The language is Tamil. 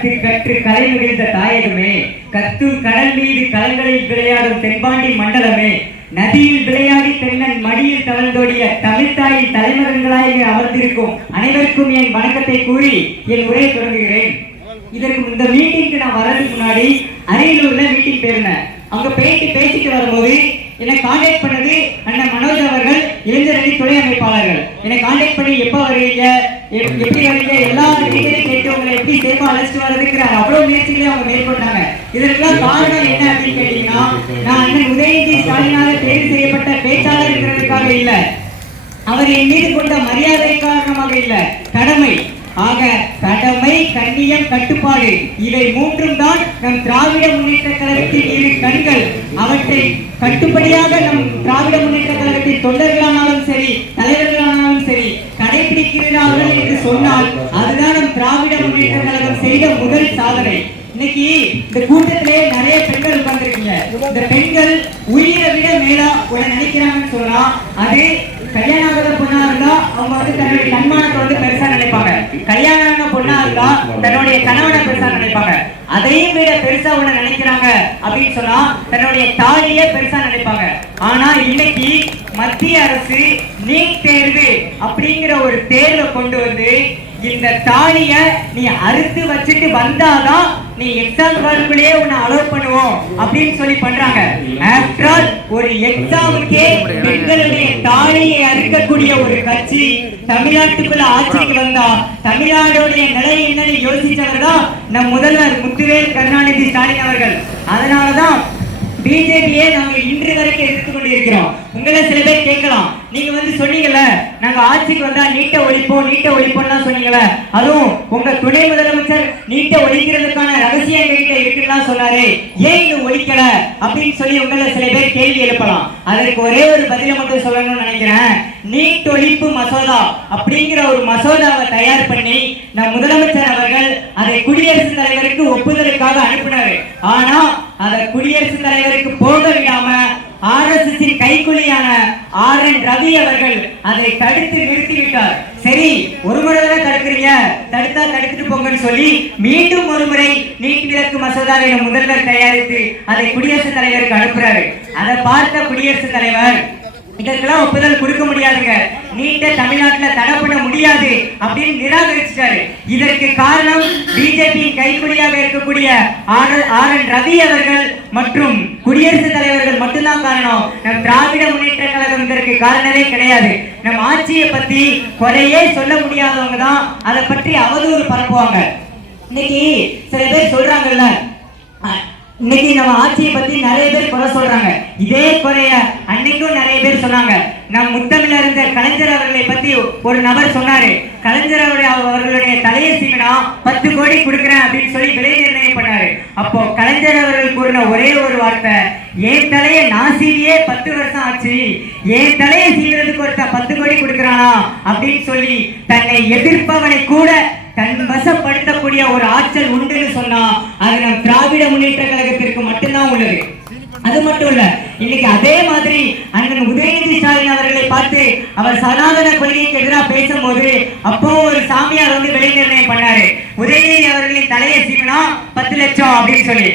கற்று கற்று கலை மிகுந்த தாயகமே, கத்தும் கடல் மீது கலங்களில் விளையாடும் தென்பாண்டி மண்டலமே, நதியில் விளையாடி தென்னன் மடியில் தவழ்ந்தோடிய தமிழ்தாயின் தலைமகன்களாய் அமர்ந்திருக்கும் அனைவருக்கும் என் வணக்கத்தை கூறி என் உரையை தொடங்குகிறேன். இதற்கு இந்த மீட்டிங்க்கு நான் வர்றதுக்கு முன்னாடி அரியலூர்ல மீட்டிங் போயிருந்தேன். அங்க பேசிட்டு வரும்போது என்னை கான்டாக்ட் பண்ணது அண்ணன் மனோஜ் அவர்கள், இளைஞரணி துணை அமைப்பாளர்கள். என்னை கான்டாக்ட் பண்ணி எப்ப வருவீங்க, எப்படி வரீங்க, எல்லா டீட்டெயிலும் கேட்டு உங்களை எப்படி சேஃபா அழைச்சிட்டு வர்றதுக்கு அவ்வளவு முயற்சிகளையும் அவங்க மேற்கொண்டாங்க. இதற்கெல்லாம் காரணம் என்ன அப்படின்னு கேட்டீங்கன்னா, நான் அண்ணன் உதயநிதி ஸ்டாலினால தேர்வு செய்யப்பட்ட பேச்சாளர் இருக்கிறதுக்காக இல்ல, அவர் என் மீது கொண்ட மரியாதை காரணமாக இல்ல, கடமை. ஆக கடமை, கண்ணியம், கட்டுப்பாடு இவை மூன்றும் தான் நம் திராவிட முன்னேற்ற கழகத்தின் இரு கண்கள். அவற்றை கட்டுப்படியாக நம் திராவிட முன்னேற்ற கழகத்தின் தொண்டர்களானாலும் சரி, தலைவர்களானாலும் சரி கடைபிடிக்கிறார்கள் என்று சொன்னால் அதுதான் நம் திராவிட முன்னேற்ற கழகம் செய்த முதல் சாதனை. இன்னைக்கு இந்த கூட்டத்திலே நிறைய பெண்கள் உட்கார்ந்துருக்கீங்க. இந்த பெண்கள் உயிரை விட மேலா உட நினைக்கிறாங்கன்னு சொன்னா, அது கல்யாணம் ஆகாத பொண்ணா இருந்தா அவங்க தன்னுடைய தன்மானத்தை பெருசா நினைப்பாங்க. கல்யாணம் பொண்ணா இருந்தா தன்னுடைய கணவனை பெருசா நினைப்பாங்க. அதையும் விட பெருசா உள்ள நினைக்கிறாங்க அப்படின்னு சொன்னா தன்னுடைய தாலியே பெருசா நினைப்பாங்க. ஆனா இன்னைக்கு மத்திய அரசு நீட் தேர்வு அப்படிங்கிற ஒரு தேர்வை கொண்டு வந்து இந்த தாலிய நீ அறுத்து வச்சுட்டு வந்தாதான் நீ எக்ஸாம் ஹாலுக்குள்ளேயே உன்னை அலோவ் பண்ணுவோம் அப்படின்னு சொல்லி பண்றாங்க. ஆஃப்டர் ஆல் ஒரு எக்ஸாமுக்கே பெண்களுடைய தாலியை அறுக்கக்கூடிய ஒரு கட்சி தமிழ்நாட்டுக்குள்ள ஆட்சிக்கு வந்தா தமிழ்நாடுடைய நிலை என்னன்னு யோசிச்சவர் தான் நம் முதல்வர் முத்துவேல் கருணாநிதி ஸ்டாலின் அவர்கள். அதனாலதான் பிஜேபியை நாங்க இன்று வரைக்கும் எதிர்த்து கொண்டிருக்கிறோம். உங்களை சில பேர் கேட்கலாம், நீங்க வந்து சொன்னீங்கல்ல நாங்க ஆட்சிக்கு வந்தா நீட்டை ஒழிப்போம் சொன்னீங்கல்ல, அதுவும் உங்க துணை முதலமைச்சர் நீட்டை ஒழிக்கிறதுக்கான ரகசியம் எங்ககிட்ட இருக்குன்னா சொன்னாரு, ஏன் இது ஒழிக்கல அப்படின்னு சொல்லி உங்களை சில பேர் கேள்வி எழுப்பலாம். அதற்கு ஒரே ஒரு பதிலை மட்டும் சொல்லணும்னு நினைக்கிறேன். நீட் ஒழிப்பு மசோதா அப்படிங்கிற ஒரு மசோதாவை தயார் பண்ணி நம் முதலமைச்சர் அவர்கள் அதை குடியரசுத் தலைவருக்கு ஒப்புதலுக்காக அனுப்பினாரு. ஆனா அதை குடியரசுத் தலைவருக்கு போக விடாம RSS கைக்குலியான RN ரவி அவர்கள் அதை தடுத்து நிறுத்திவிட்டார். சரி, ஒரு முறை தான் தடுக்கிறீங்க, தடுத்தா தடுத்துட்டு போங்கன்னு சொல்லி மீண்டும் ஒரு முறை நீட் விலக்கு மசோதாவை முதல்வர் தயாரித்து அதை குடியரசுத் தலைவருக்கு அனுப்புறாரு. அதை பார்த்த குடியரசுத் தலைவர் இதற்கெல்லாம் ஒப்புதல் கொடுக்க முடியாதுங்க, நீட்டை தமிழ்நாட்டில் தடை பண்ண முடியாது அப்படின்னு நிராகரிச்சிட்டாரு. இதற்கு காரணம் பிஜேபி கைக்குடியாக இருக்கக்கூடிய RN ரவி அவர்கள் மற்றும் குடியரசுத் தலைவர்கள் மட்டும்தான் காரணம். நம் திராவிட முன்னேற்ற கழகம் இதற்கு காரணமே கிடையாது. நம் ஆட்சியை பத்தி குறையே சொல்ல முடியாதவங்க தான் அதை பற்றி அவதூறு பரப்புவாங்க. இன்னைக்கு சில பேர் சொல்றாங்கல்ல, இன்னைக்கு நம்ம ஆட்சியை பத்தி நிறைய பேர் குறை சொல்றாங்க. இதே குறைய அன்னைக்கும் நிறைய பேர் சொன்னாங்க. நம் முத்தமிழறிஞர் கலைஞர் அவர்களை பத்தி ஒரு நபர் சொன்னாரு, கலைஞர் அவர்களுடைய தலையை சீவினா 10 கோடி கொடுக்கிறேன் அப்படின்னு சொல்லி விலை நிர்ணயம் பண்ணாரு. அப்போ கலைஞர் அவர்கள் கூறின ஒரே ஒரு வார்த்தை, என் தலையை நான் சீவியே 10 வருஷம் ஆச்சு, என் தலையை சீவுறதுக்கு ஒருத்தன் 10 கோடி கொடுக்கிறானா அப்படின்னு சொல்லி தன்னை எதிர்ப்பவனை கூட தன் வசப்படுத்தக்கூடிய ஒரு ஆற்றல் உண்டுன்னு சொன்னா அது நம் திராவிட முன்னேற்ற கழகத்திற்கு மட்டும்தான் உள்ளது. அது மட்டும் இல்ல, இன்னைக்கு அதே மாதிரி அண்ணன் உதயநிதி ஸ்டாலின் அவர்களை பார்த்து அவர் சனாதன கொள்கைக்கு எதிராக பேசும்போது அப்போ ஒரு சாமியார் வந்து விலை நிர்ணயம் பண்ணாரு, உதயநிதி அவர்களின் தலையை சீவினா 10 லட்சம் அப்படின்னு சொல்லி.